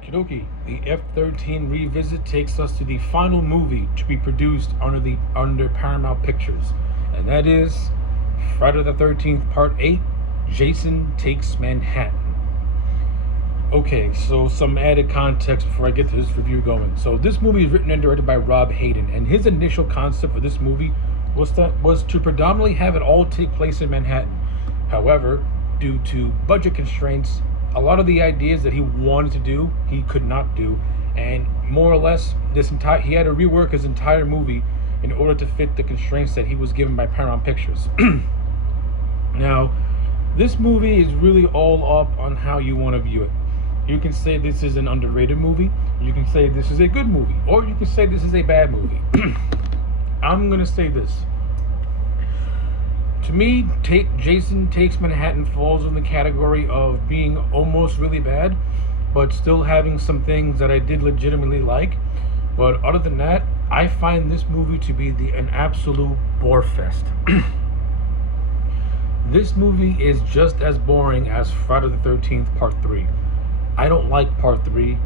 Okie dokie. The F-13 revisit takes us to the final movie to be produced under Paramount Pictures, and that is Friday the 13th Part 8, Jason Takes Manhattan. Okay, so some added context before I get to this review going. So this movie is written and directed by Rob Hayden, and his initial concept for this movie was to predominantly have it all take place in Manhattan. However, due to budget constraints, a lot of the ideas that he wanted to do, he could not do, and more or less, he had to rework his entire movie in order to fit the constraints that he was given by Paramount Pictures. Now, this movie is really all up on how you want to view it. You can say this is an underrated movie, you can say this is a good movie, or you can say this is a bad movie. I'm going to say this. To me, Jason Takes Manhattan falls in the category of being almost really bad, but still having some things that I did legitimately like. But other than that, I find this movie to be an absolute bore fest. This movie is just as boring as Friday the 13th Part 3. I don't like Part 3.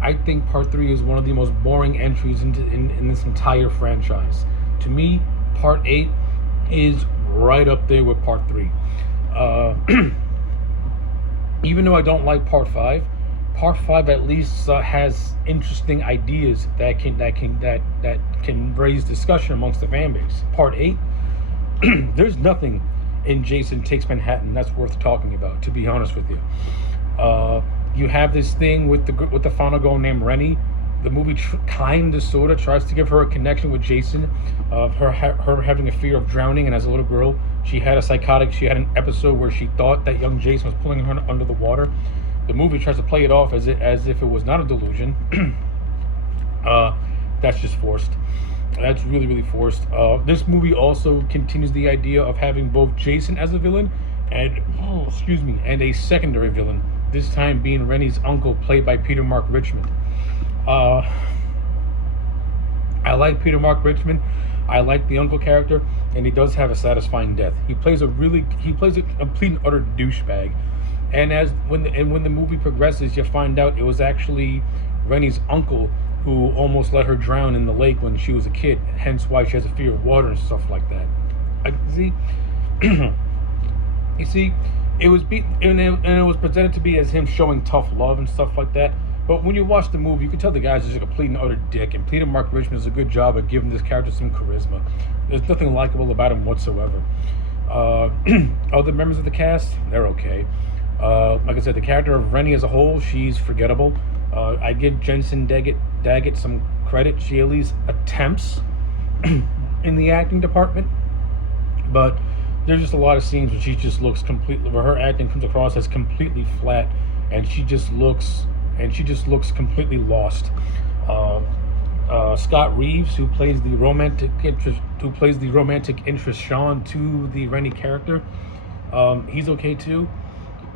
I think Part 3 is one of the most boring entries in this entire franchise. To me, Part 8 is right up there with Part 3. Even though I don't like Part 5, Part 5 at least has interesting ideas that can raise discussion amongst the fan base. Part 8, there's nothing in Jason Takes Manhattan that's worth talking about, to be honest with you. You have this thing with the final girl named Rennie. The movie kind of sort of tries to give her a connection with Jason, of her having a fear of drowning, and as a little girl, she had an episode where she thought that young Jason was pulling her under the water. The movie tries to play it off as if it was not a delusion. That's just forced. That's really, really forced. This movie also continues the idea of having both Jason as a villain and a secondary villain, this time being Rennie's uncle, played by Peter Mark Richmond. I like Peter Mark Richmond. I like the uncle character, and he does have a satisfying death. He plays a complete and utter douchebag. And when the movie progresses, you find out it was actually Rennie's uncle who almost let her drown in the lake when she was a kid. Hence why she has a fear of water and stuff like that. You see, it was it was presented to be as him showing tough love and stuff like that. But when you watch the movie, you can tell the guy's just a complete and utter dick, and Peter Mark Richmond does a good job of giving this character some charisma. There's nothing likable about him whatsoever. Other members of the cast, they're okay. Like I said, the character of Rennie as a whole, she's forgettable. I give Jensen Daggett some credit. She at least attempts in the acting department. But there's just a lot of scenes where her acting comes across as completely flat, and she just looks completely lost. Scott Reeves, who plays the romantic interest Sean to the Rennie character, he's okay too.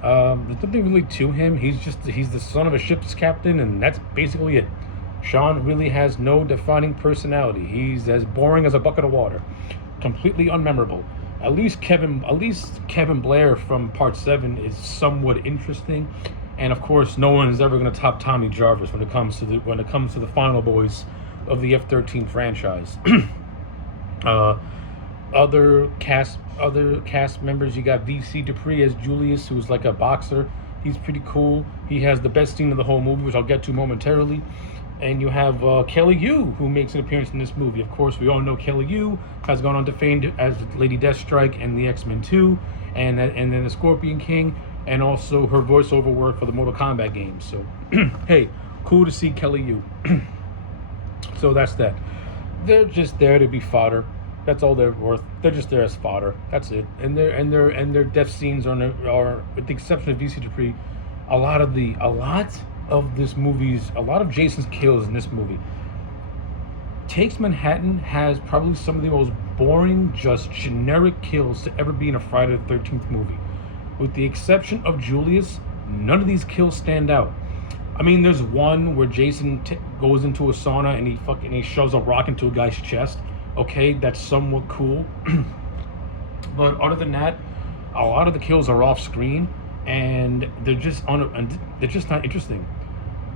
There's nothing really to him. He's the son of a ship's captain, and that's basically it. Sean really has no defining personality. He's as boring as a bucket of water, completely unmemorable. At least Kevin Blair from Part 7 is somewhat interesting. And of course, no one is ever going to top Tommy Jarvis when it comes to the final boys of the F-13 franchise. Other cast members, you got V.C. Dupree as Julius, who's like a boxer. He's pretty cool. He has the best scene of the whole movie, which I'll get to momentarily. And you have Kelly Yu, who makes an appearance in this movie. Of course, we all know Kelly Yu has gone on to fame as Lady Deathstrike in the X-Men 2, and then the Scorpion King, and also her voiceover work for the Mortal Kombat games. So, hey, cool to see Kelly Yu. So that's that. They're just there to be fodder. That's all they're worth. They're just there as fodder. That's it. And their death scenes are, with the exception of VC Dupree, a lot of Jason's kills in this movie. Takes Manhattan has probably some of the most boring, just generic kills to ever be in a Friday the 13th movie. With the exception of Julius, none of these kills stand out. I mean, there's one where Jason goes into a sauna and he shoves a rock into a guy's chest. Okay, that's somewhat cool. But other than that, a lot of the kills are off screen, and they're just not interesting.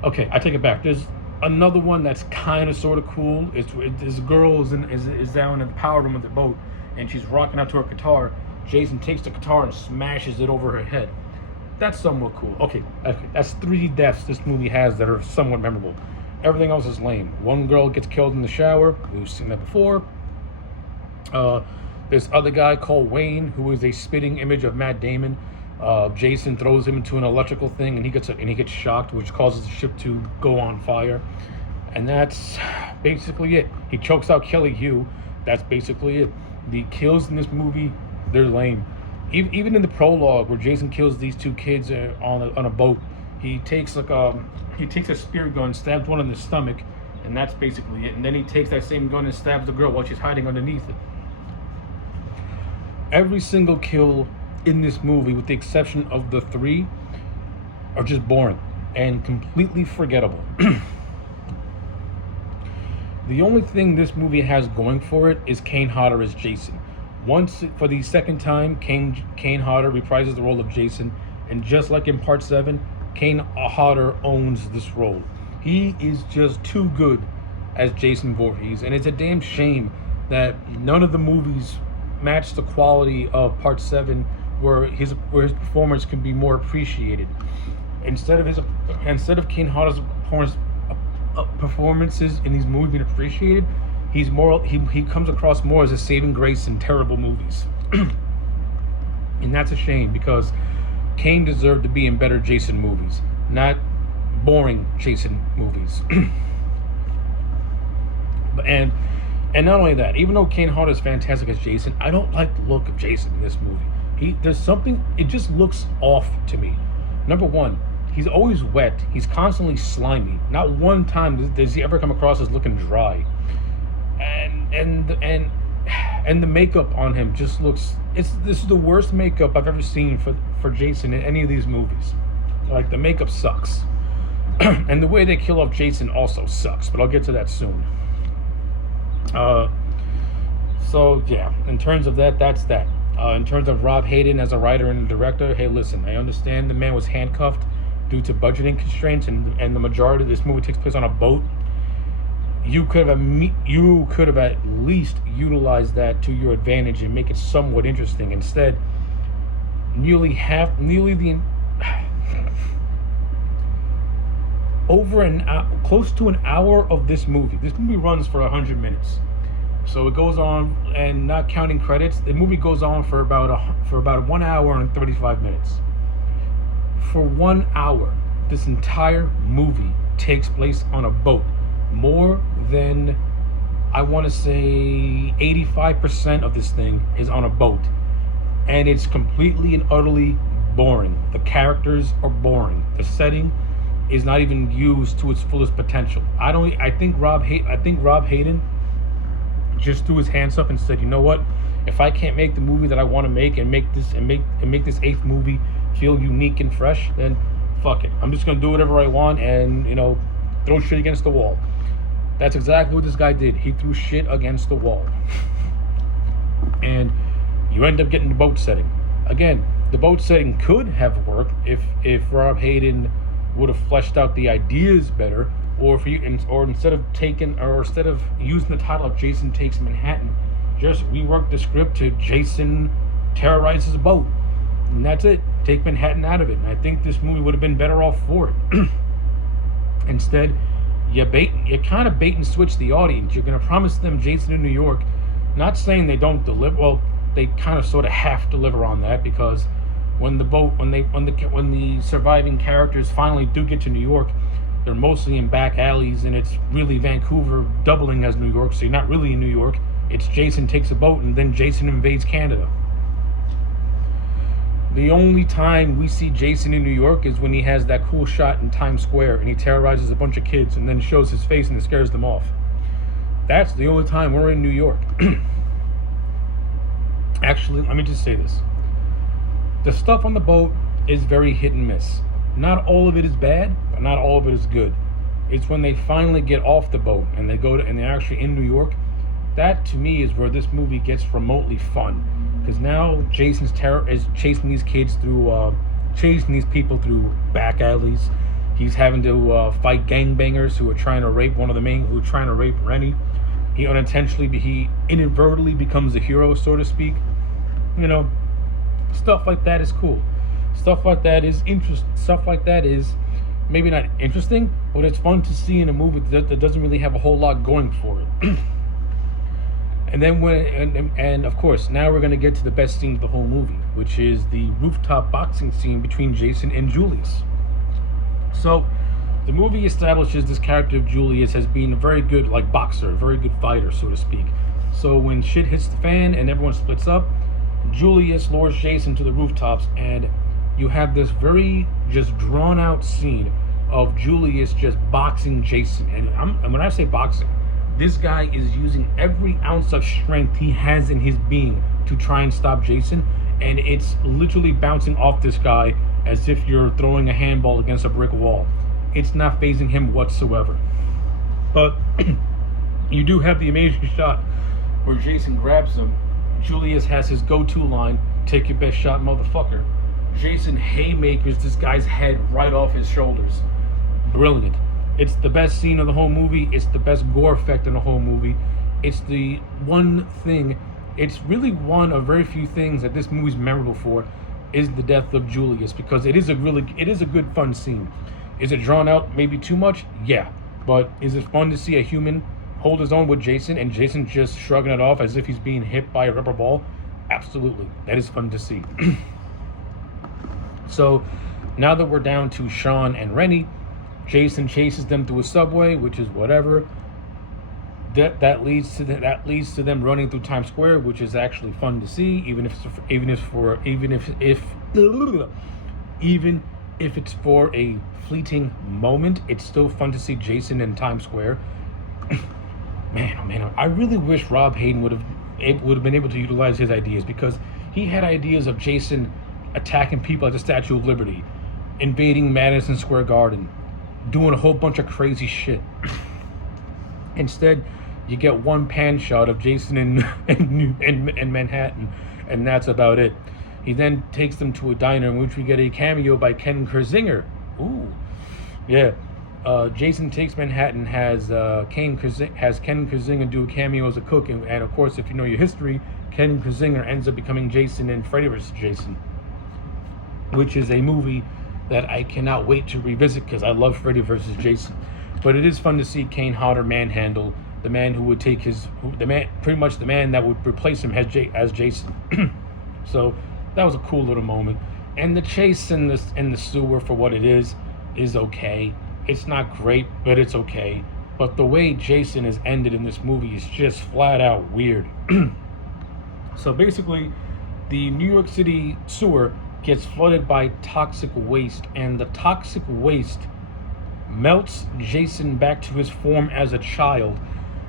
Okay, I take it back. There's another one that's kind of sort of cool. This girl is down in the power room of the boat, and she's rocking out to her guitar. Jason takes the guitar and smashes it over her head. That's somewhat cool. Okay, that's 3 deaths this movie has that are somewhat memorable. Everything else is lame. One girl gets killed in the shower. We've seen that before. This other guy called Wayne, who is a spitting image of Matt Damon. Jason throws him into an electrical thing, and he gets shocked, which causes the ship to go on fire. And that's basically it. He chokes out Kelly Hugh. That's basically it. The kills in this movie, they're lame. Even in the prologue, where Jason kills these 2 kids on a boat, he takes a spear gun, stabs one in the stomach, and that's basically it. And then he takes that same gun and stabs the girl while she's hiding underneath it. Every single kill in this movie, with the exception of the 3, are just boring and completely forgettable. The only thing this movie has going for it is Kane Hodder as Jason. Once, for the second time, Kane Hodder reprises the role of Jason, and just like in Part 7, Kane Hodder owns this role. He is just too good as Jason Voorhees, and it's a damn shame that none of the movies match the quality of Part 7, where his performance can be more appreciated. Instead of Kane Hodder's performances in these movies being appreciated, he comes across more as a saving grace in terrible movies. And that's a shame, because Kane deserved to be in better Jason movies, not boring Jason movies. And not only that, even though Kane Hodder is fantastic as Jason, I don't like the look of Jason in this movie. There's something, it just looks off to me. Number one, he's always wet. He's constantly slimy. Not one time does he ever come across as looking dry. And the makeup on him just looks, this is the worst makeup I've ever seen for Jason in any of these movies. Like, the makeup sucks. And the way they kill off Jason also sucks, but I'll get to that soon. So yeah, in terms of that, that's that. In terms of Rob Hayden as a writer and director, hey, listen, I understand the man was handcuffed due to budgeting constraints, and the majority of this movie takes place on a boat. You could have at least utilized that to your advantage and make it somewhat interesting. Instead, close to an hour of this movie. This movie runs for 100 minutes. So it goes on, and not counting credits, the movie goes on for about 1 hour and 35 minutes. For 1 hour, this entire movie takes place on a boat. More than, I want to say, 85% of this thing is on a boat. And it's completely and utterly boring. The characters are boring. The setting is not even used to its fullest potential. I think Rob Hayden just threw his hands up and said, you know what? If I can't make the movie that I want to make and make this 8th movie feel unique and fresh, then fuck it. I'm just gonna do whatever I want and, throw shit against the wall. That's exactly what this guy did. He threw shit against the wall. And you end up getting the boat setting. Again, the boat setting could have worked if Rob Hayden would have fleshed out the ideas better, or instead of using the title of Jason Takes Manhattan, just rework the script to Jason Terrorizes a Boat. And that's it. Take Manhattan out of it. And I think this movie would have been better off for it. Instead, you kind of bait and switch the audience. You're going to promise them Jason in New York. Not saying they don't deliver. Well, they kind of sort of have to deliver on that, because when the surviving characters finally do get to New York, they're mostly in back alleys, and it's really Vancouver doubling as New York. So you're not really in New York. It's Jason takes a boat, and then Jason invades Canada. The only time we see Jason in New York is when he has that cool shot in Times Square and he terrorizes a bunch of kids and then shows his face and it scares them off. That's the only time we're in New York. Actually, let me just say this. The stuff on the boat is very hit and miss. Not all of it is bad, but not all of it is good. It's when they finally get off the boat and they're actually in New York. That, to me, is where this movie gets remotely fun. Because now Jason's terror is chasing these people through back alleys. He's having to fight gangbangers who are trying to rape Rennie. He inadvertently becomes a hero, so to speak. You know, stuff like that is cool. Stuff like that is Stuff like that is maybe not interesting, but it's fun to see in a movie that doesn't really have a whole lot going for it. And then and of course, now we're gonna get to the best scene of the whole movie, which is the rooftop boxing scene between Jason and Julius. So, the movie establishes this character of Julius as being a very good boxer, a very good fighter, so to speak. So when shit hits the fan and everyone splits up, Julius lures Jason to the rooftops, and you have this very just drawn out scene of Julius just boxing Jason. And when I say boxing, this guy is using every ounce of strength he has in his being to try and stop Jason, and it's literally bouncing off this guy as if you're throwing a handball against a brick wall. It's not phasing him whatsoever. But you do have the amazing shot where Jason grabs him. Julius has his go-to line, "Take your best shot, motherfucker." Jason haymakers this guy's head right off his shoulders. Brilliant. It's the best scene of the whole movie. It's the best gore effect in the whole movie. It's the one thing, it's really one of very few things that this movie's memorable for, is the death of Julius, because it is a good fun scene. Is it drawn out maybe too much? Yeah. But is it fun to see a human hold his own with Jason and Jason just shrugging it off as if he's being hit by a rubber ball? Absolutely. That is fun to see. So now that we're down to Sean and Rennie, Jason chases them through a subway, which is whatever. That leads to them running through Times Square, which is actually fun to see, even if it's for a fleeting moment. It's still fun to see Jason in Times Square. Man, I really wish Rob Hayden would have been able to utilize his ideas, because he had ideas of Jason attacking people at the Statue of Liberty, invading Madison Square Garden, doing a whole bunch of crazy shit. Instead, you get one pan shot of Jason in Manhattan, and that's about it. He then takes them to a diner in which we get a cameo by Ken Kersinger. Ooh, yeah. Jason Takes Manhattan has Ken Kersinger do a cameo as a cook, and of course, if you know your history, Ken Kersinger ends up becoming Jason in Freddy vs. Jason, which is a movie that I cannot wait to revisit because I love Freddy vs. Jason. But it is fun to see Kane Hodder manhandle the man who would take the man that would replace him as Jason. So that was a cool little moment. And the chase in the sewer, for what it is okay. It's not great, but it's okay. But the way Jason is ended in this movie is just flat out weird. So basically, the New York City sewer gets flooded by toxic waste, and the toxic waste melts Jason back to his form as a child,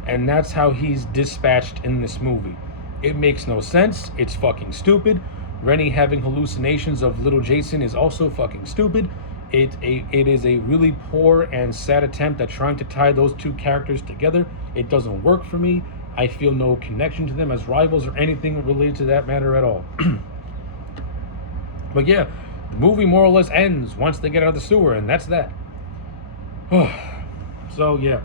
and that's how he's dispatched in this movie. It makes no sense. It's fucking stupid. Rennie having hallucinations of little Jason is also fucking stupid. It is a really poor and sad attempt at trying to tie those two characters together. It doesn't work for me. I feel no connection to them as rivals or anything related to that matter at all. But yeah, the movie more or less ends once they get out of the sewer, and that's that. So yeah,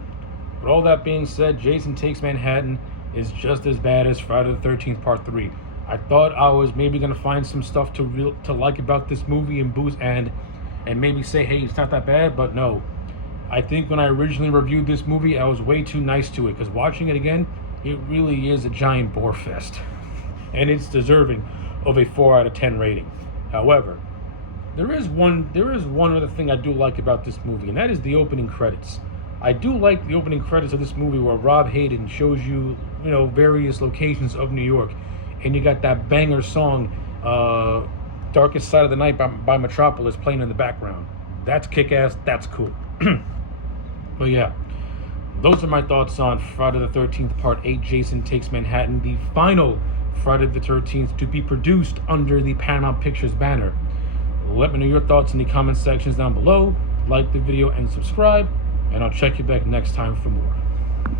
with all that being said, Jason Takes Manhattan is just as bad as Friday the 13th Part 3. I thought I was maybe going to find some stuff to like about this movie and boost and maybe say, hey, it's not that bad, but no. I think when I originally reviewed this movie, I was way too nice to it, because watching it again, it really is a giant bore fest. And it's deserving of a 4 out of 10 rating. However, there is one other thing I do like about this movie, and that is the opening credits. I do like the opening credits of this movie where Rob Hayden shows you, various locations of New York, and you got that banger song, Darkest Side of the Night by Metropolis playing in the background. That's kick-ass, that's cool. But yeah, those are my thoughts on Friday the 13th Part 8, Jason Takes Manhattan, the final Friday the 13th to be produced under the Paramount Pictures banner. Let me know your thoughts in the comment sections down below. Like the video and subscribe, and I'll check you back next time for more.